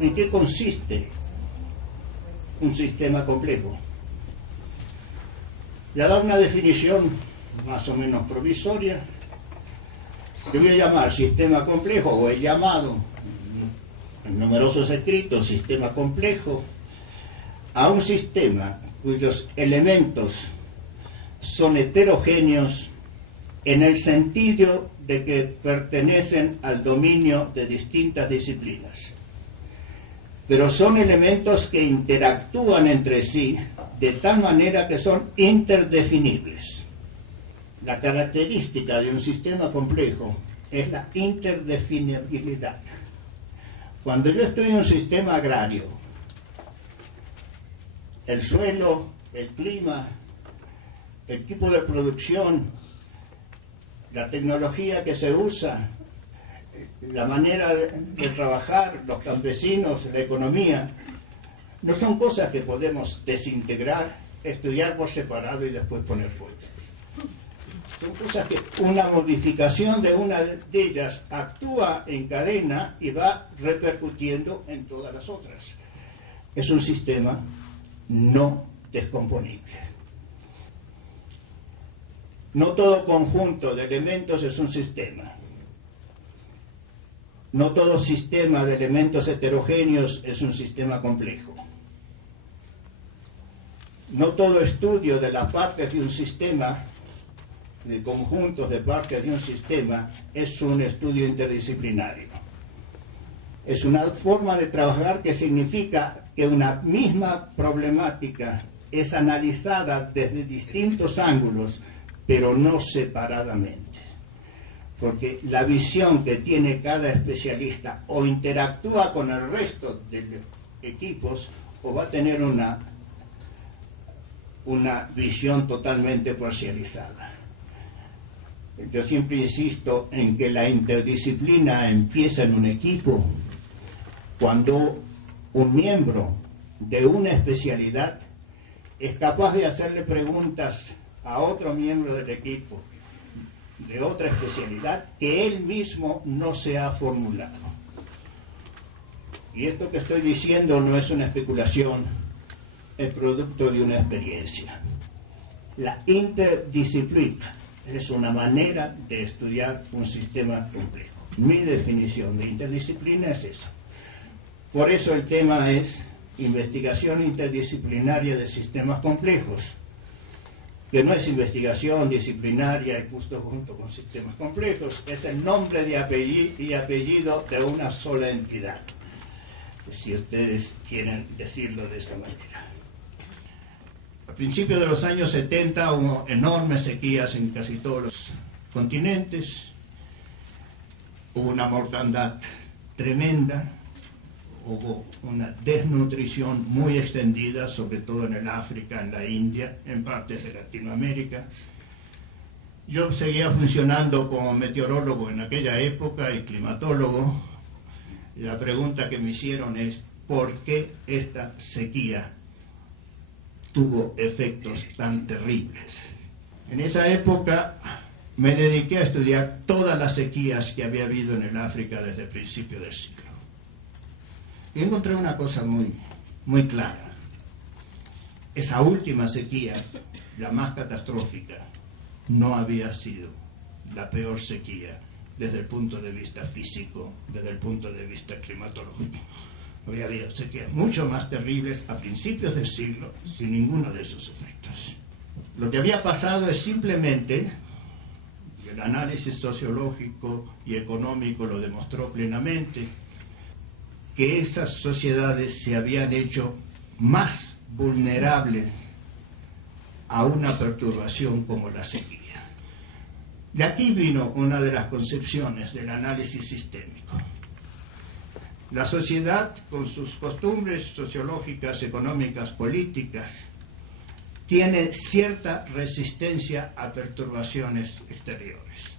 ¿En qué consiste un sistema complejo? Y a dar una definición más o menos provisoria, que voy a llamar sistema complejo, o he llamado en numerosos escritos sistema complejo, a un sistema cuyos elementos son heterogéneos en el sentido de que pertenecen al dominio de distintas disciplinas, pero son elementos que interactúan entre sí de tal manera que son interdefinibles. La característica de un sistema complejo es la interdefinibilidad. Cuando yo estoy en un sistema agrario, el suelo, el clima, el tipo de producción, la tecnología que se usa, la manera de trabajar, los campesinos, la economía, no son cosas que podemos desintegrar, estudiar por separado y después poner fuera. Son cosas que una modificación de una de ellas actúa en cadena y va repercutiendo en todas las otras. Es un sistema no descomponible. No todo conjunto de elementos es un sistema. No todo sistema de elementos heterogéneos es un sistema complejo. No todo estudio de las partes de un sistema, de conjuntos de partes de un sistema, es un estudio interdisciplinario. Es una forma de trabajar que significa que una misma problemática es analizada desde distintos ángulos, pero no separadamente. Porque la visión que tiene cada especialista o interactúa con el resto de los equipos o va a tener una visión totalmente parcializada. Yo siempre insisto en que la interdisciplina empieza en un equipo cuando un miembro de una especialidad es capaz de hacerle preguntas a otro miembro del equipo de otra especialidad que él mismo no se ha formulado. Y esto que estoy diciendo no es una especulación, es producto de una experiencia. La interdisciplina es una manera de estudiar un sistema complejo. Mi definición de interdisciplina es eso. Por eso el tema es investigación interdisciplinaria de sistemas complejos, que no es investigación disciplinaria justo junto con sistemas complejos, es el nombre de apellido de una sola entidad, si ustedes quieren decirlo de esa manera. A principios de los años 70 hubo enormes sequías en casi todos los continentes, hubo una mortandad tremenda, hubo una desnutrición muy extendida, sobre todo en el África, en la India, en partes de Latinoamérica. Yo seguía funcionando como meteorólogo en aquella época y climatólogo. Y la pregunta que me hicieron es, ¿por qué esta sequía tuvo efectos tan terribles? En esa época me dediqué a estudiar todas las sequías que había habido en el África desde el principio del siglo. Y encontré una cosa muy clara. Esa última sequía, la más catastrófica, no había sido la peor sequía desde el punto de vista físico, desde el punto de vista climatológico. Había habido sequías mucho más terribles a principios del siglo sin ninguno de esos efectos. Lo que había pasado es simplemente, el análisis sociológico y económico lo demostró plenamente, que esas sociedades se habían hecho más vulnerables a una perturbación como la sequía. De aquí vino una de las concepciones del análisis sistémico. La sociedad, con sus costumbres sociológicas, económicas, políticas, tiene cierta resistencia a perturbaciones exteriores.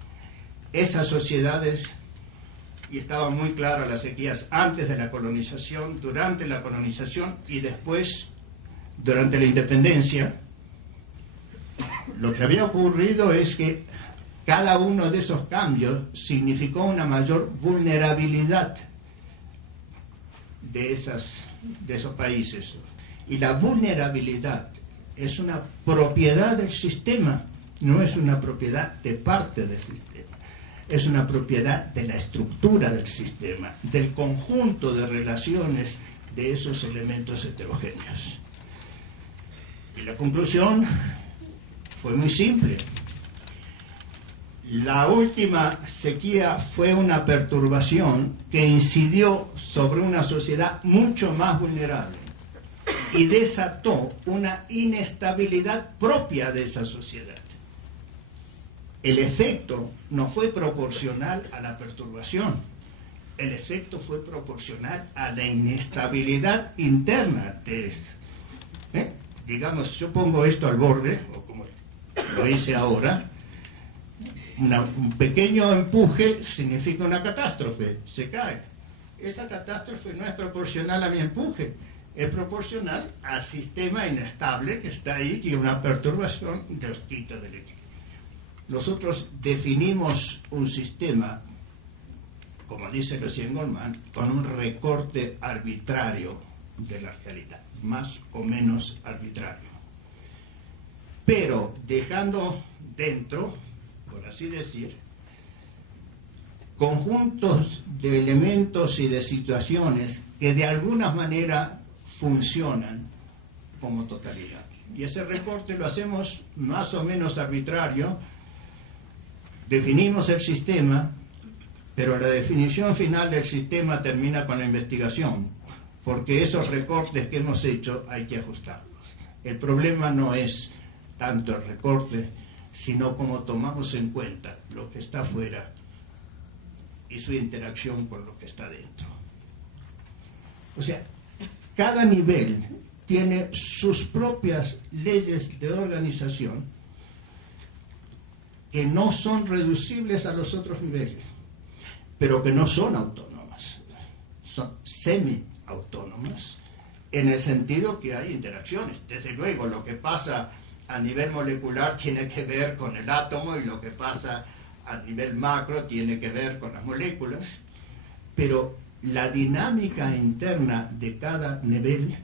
Esas sociedades, y estaban muy claras las sequías antes de la colonización, durante la colonización y después, durante la independencia, lo que había ocurrido es que cada uno de esos cambios significó una mayor vulnerabilidad de esos países. Y la vulnerabilidad es una propiedad del sistema, no es una propiedad de parte del sistema, es una propiedad de la estructura del sistema, del conjunto de relaciones de esos elementos heterogéneos. Y la conclusión fue muy simple. La última sequía fue una perturbación que incidió sobre una sociedad mucho más vulnerable y desató una inestabilidad propia de esa sociedad. El efecto no fue proporcional a la perturbación, el efecto fue proporcional a la inestabilidad interna de eso. Digamos, yo pongo esto al borde, o como lo hice ahora, un pequeño empuje significa una catástrofe, se cae. Esa catástrofe no es proporcional a mi empuje, es proporcional al sistema inestable que está ahí y una perturbación que os quita del equilibrio. Nosotros definimos un sistema, como dice recién Goldman, con un recorte arbitrario de la realidad, más o menos arbitrario, pero dejando dentro, por así decir, conjuntos de elementos y de situaciones que de alguna manera funcionan como totalidad. Y ese recorte lo hacemos más o menos arbitrario, definimos el sistema, pero la definición final del sistema termina con la investigación, porque esos recortes que hemos hecho hay que ajustarlos. El problema no es tanto el recorte, sino cómo tomamos en cuenta lo que está afuera y su interacción con lo que está dentro. O sea, cada nivel tiene sus propias leyes de organización que no son reducibles a los otros niveles, pero que no son autónomas, son semi-autónomas, en el sentido que hay interacciones. Desde luego, lo que pasa a nivel molecular tiene que ver con el átomo y lo que pasa a nivel macro tiene que ver con las moléculas, pero la dinámica interna de cada nivel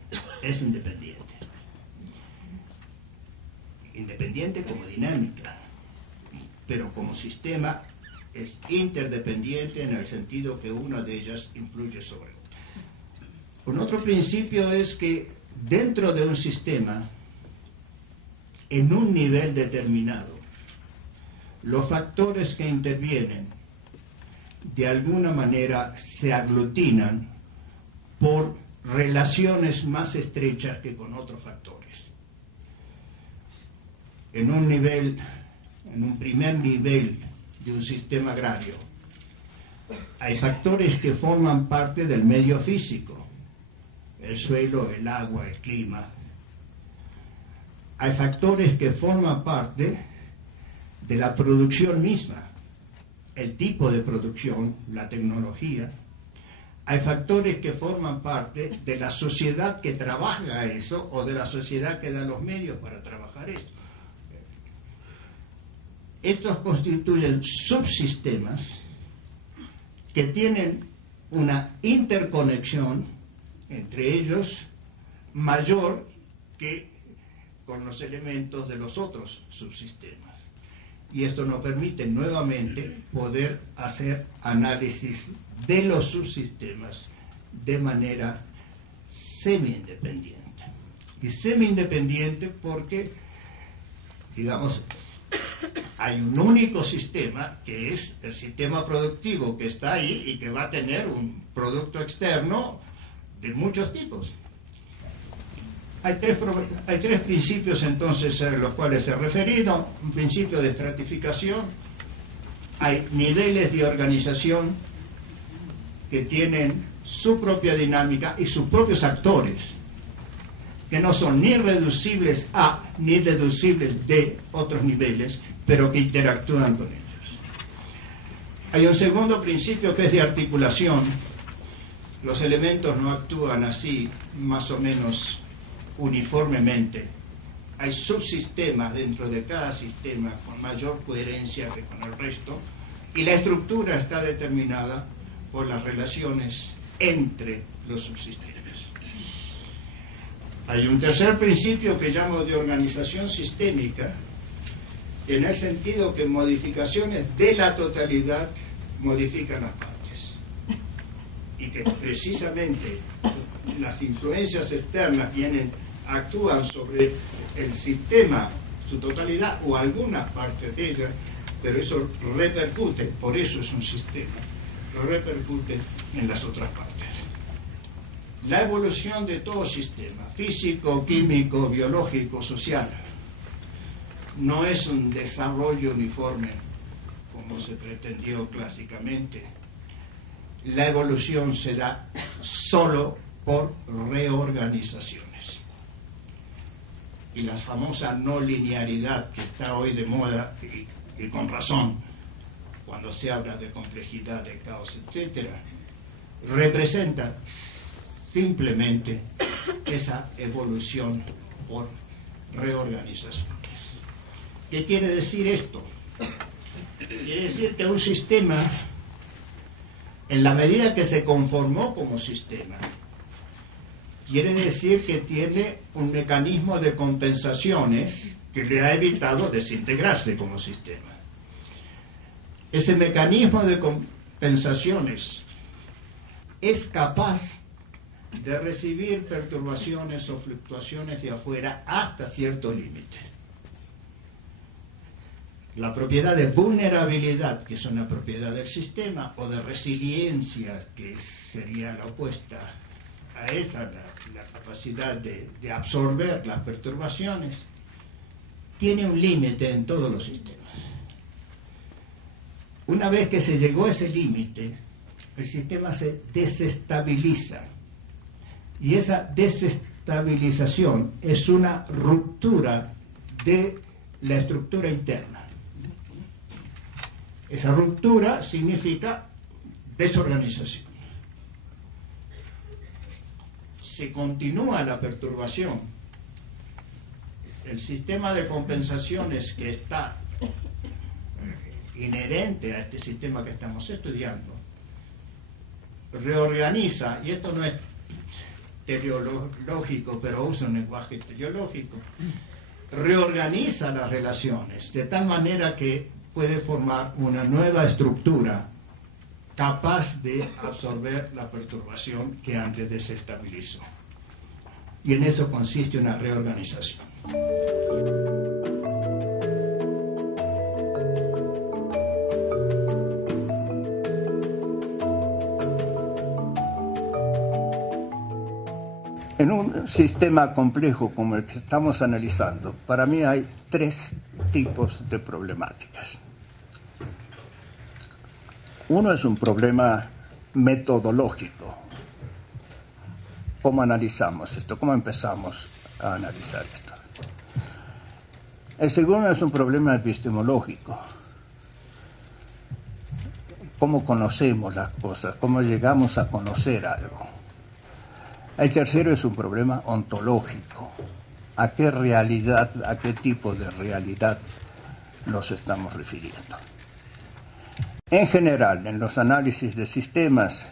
es independiente. Independiente como dinámica, pero como sistema es interdependiente en el sentido que una de ellas influye sobre otra. Un otro principio es que dentro de un sistema, en un nivel determinado, los factores que intervienen de alguna manera se aglutinan por relaciones más estrechas que con otros factores. En un primer nivel de un sistema agrario, hay factores que forman parte del medio físico, el suelo, el agua, el clima. Hay factores que forman parte de la producción misma, el tipo de producción, la tecnología. Hay factores que forman parte de la sociedad que trabaja eso o de la sociedad que da los medios para trabajar esto. Estos constituyen subsistemas que tienen una interconexión entre ellos mayor que con los elementos de los otros subsistemas. Y esto nos permite nuevamente poder hacer análisis de los subsistemas de manera semi-independiente. Y semi-independiente porque, digamos, hay un único sistema que es el sistema productivo que está ahí y que va a tener un producto externo de muchos tipos. Hay tres principios entonces a los cuales he referido. Un principio de estratificación. Hay niveles de organización que tienen su propia dinámica y sus propios actores, que no son ni reducibles a ni deducibles de otros niveles, pero que interactúan con ellos. Hay un segundo principio que es de articulación. Los elementos no actúan así más o menos uniformemente. Hay subsistemas dentro de cada sistema con mayor coherencia que con el resto, y la estructura está determinada por las relaciones entre los subsistemas. Hay un tercer principio que llamo de organización sistémica, en el sentido que modificaciones de la totalidad modifican las partes, y que precisamente las influencias externas actúan sobre el sistema, su totalidad o algunas partes de ella, pero eso repercute, por eso es un sistema, repercute en las otras partes. La evolución de todo sistema, físico, químico, biológico, social, no es un desarrollo uniforme como se pretendió clásicamente. La evolución se da solo por reorganizaciones. Y la famosa no linearidad que está hoy de moda, y con razón, cuando se habla de complejidad, de caos, etc., representa simplemente esa evolución por reorganización. ¿Qué quiere decir esto? Quiere decir que un sistema, en la medida que se conformó como sistema, quiere decir que tiene un mecanismo de compensaciones que le ha evitado desintegrarse como sistema. Ese mecanismo de compensaciones es capaz de recibir perturbaciones o fluctuaciones de afuera hasta cierto límite. La propiedad de vulnerabilidad, que es una propiedad del sistema, o de resiliencia, que sería la opuesta a esa, la capacidad de absorber las perturbaciones, tiene un límite en todos los sistemas. Una vez que se llegó a ese límite, el sistema se desestabiliza. Y esa desestabilización es una ruptura de la estructura interna. Esa ruptura significa desorganización. Se continúa la perturbación. El sistema de compensaciones que está inherente a este sistema que estamos estudiando reorganiza, y esto no es teleológico, pero usa un lenguaje teleológico, reorganiza las relaciones de tal manera que puede formar una nueva estructura capaz de absorber la perturbación que antes desestabilizó. Y en eso consiste una reorganización. En un sistema complejo como el que estamos analizando, para mí hay tres tipos de problemáticas. Uno es un problema metodológico. ¿Cómo analizamos esto? ¿Cómo empezamos a analizar esto? El segundo es un problema epistemológico. ¿Cómo conocemos las cosas? ¿Cómo llegamos a conocer algo? El tercero es un problema ontológico. ¿A qué realidad, a qué tipo de realidad nos estamos refiriendo? En general, en los análisis de sistemas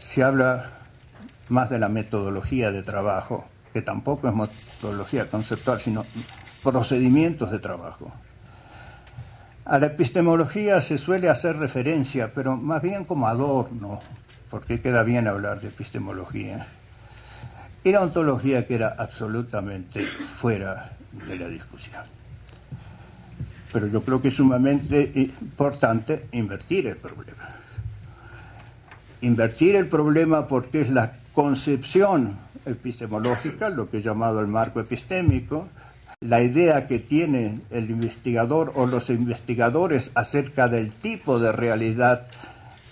se habla más de la metodología de trabajo, que tampoco es metodología conceptual, sino procedimientos de trabajo. A la epistemología se suele hacer referencia, pero más bien como adorno, porque queda bien hablar de epistemología. Y la ontología queda absolutamente fuera de la discusión. Pero yo creo que es sumamente importante invertir el problema. Invertir el problema porque es la concepción epistemológica, lo que he llamado el marco epistémico, la idea que tiene el investigador o los investigadores acerca del tipo de realidad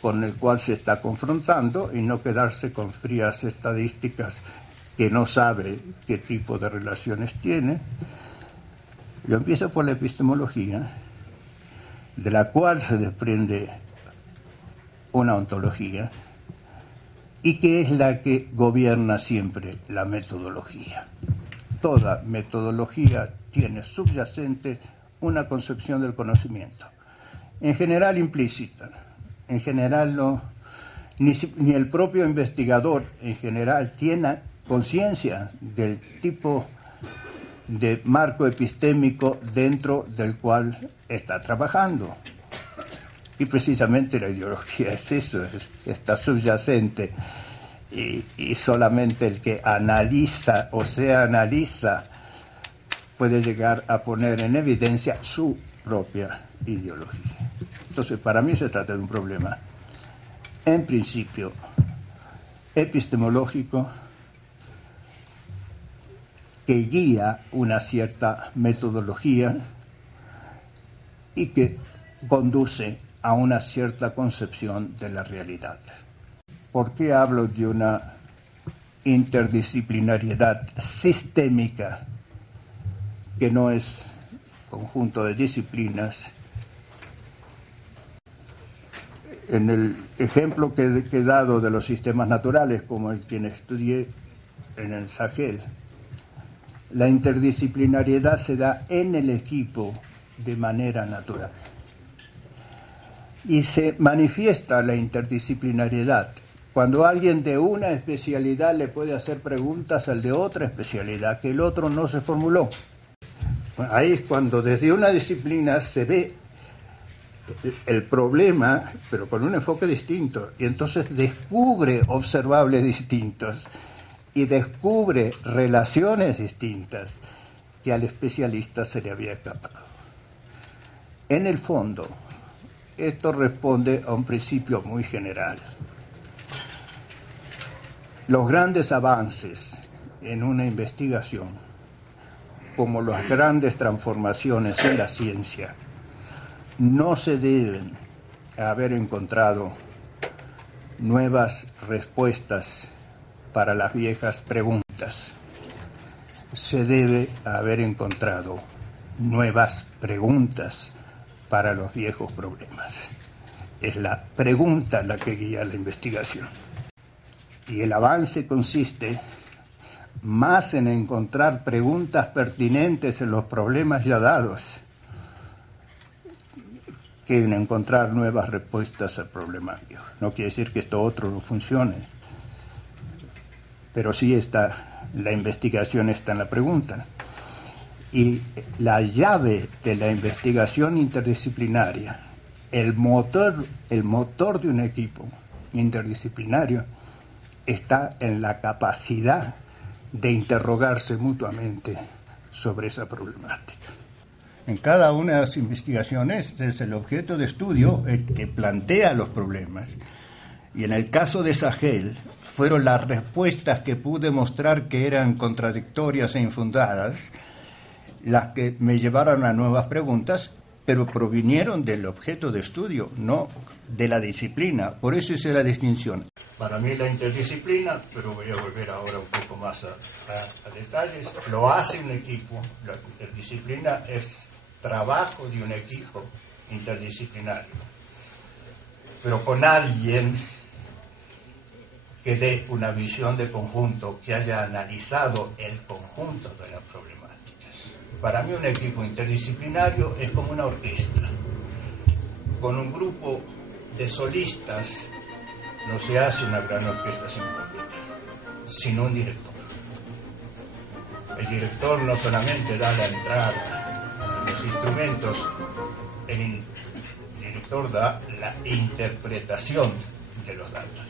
con el cual se está confrontando, y no quedarse con frías estadísticas que no sabe qué tipo de relaciones tiene. Yo empiezo por la epistemología, de la cual se desprende una ontología, y que es la que gobierna siempre la metodología. Toda metodología tiene subyacente una concepción del conocimiento, en general implícita, en general no ni el propio investigador en general tiene conciencia del tipo de marco epistémico dentro del cual está trabajando. Y precisamente la ideología es eso, está subyacente. Y solamente el que analiza o se analiza puede llegar a poner en evidencia su propia ideología. Entonces, para mí se trata de un problema, en principio, epistemológico, que guía una cierta metodología y que conduce a una cierta concepción de la realidad. ¿Por qué hablo de una interdisciplinariedad sistémica que no es conjunto de disciplinas? En el ejemplo que he dado de los sistemas naturales, como el que estudié en el Sahel, la interdisciplinariedad se da en el equipo de manera natural. Y se manifiesta la interdisciplinariedad cuando alguien de una especialidad le puede hacer preguntas al de otra especialidad que el otro no se formuló. Ahí es cuando desde una disciplina se ve el problema, pero con un enfoque distinto, y entonces descubre observables distintos y descubre relaciones distintas que al especialista se le había escapado. En el fondo, esto responde a un principio muy general. Los grandes avances en una investigación, como las grandes transformaciones en la ciencia, no se deben haber encontrado nuevas respuestas para las viejas preguntas. Se debe haber encontrado nuevas preguntas para los viejos problemas. Es la pregunta la que guía la investigación. Y el avance consiste más en encontrar preguntas pertinentes en los problemas ya dados que en encontrar nuevas respuestas al problema viejo. No quiere decir que esto otro no funcione, pero sí está, la investigación está en la pregunta. Y la llave de la investigación interdisciplinaria, el motor de un equipo interdisciplinario, está en la capacidad de interrogarse mutuamente sobre esa problemática. En cada una de las investigaciones es el objeto de estudio el que plantea los problemas. Y en el caso de Sahel, fueron las respuestas que pude mostrar que eran contradictorias e infundadas las que me llevaron a nuevas preguntas, pero provinieron del objeto de estudio, no de la disciplina. Por eso hice la distinción. Para mí la interdisciplina, pero voy a volver ahora un poco más a detalles, lo hace un equipo. La interdisciplina es trabajo de un equipo interdisciplinario, pero con alguien que dé una visión de conjunto, que haya analizado el conjunto de las problemáticas. Para mí un equipo interdisciplinario es como una orquesta. Con un grupo de solistas no se hace una gran orquesta sinfónica, sino un director. El director no solamente da la entrada a los instrumentos, el director da la interpretación de los datos.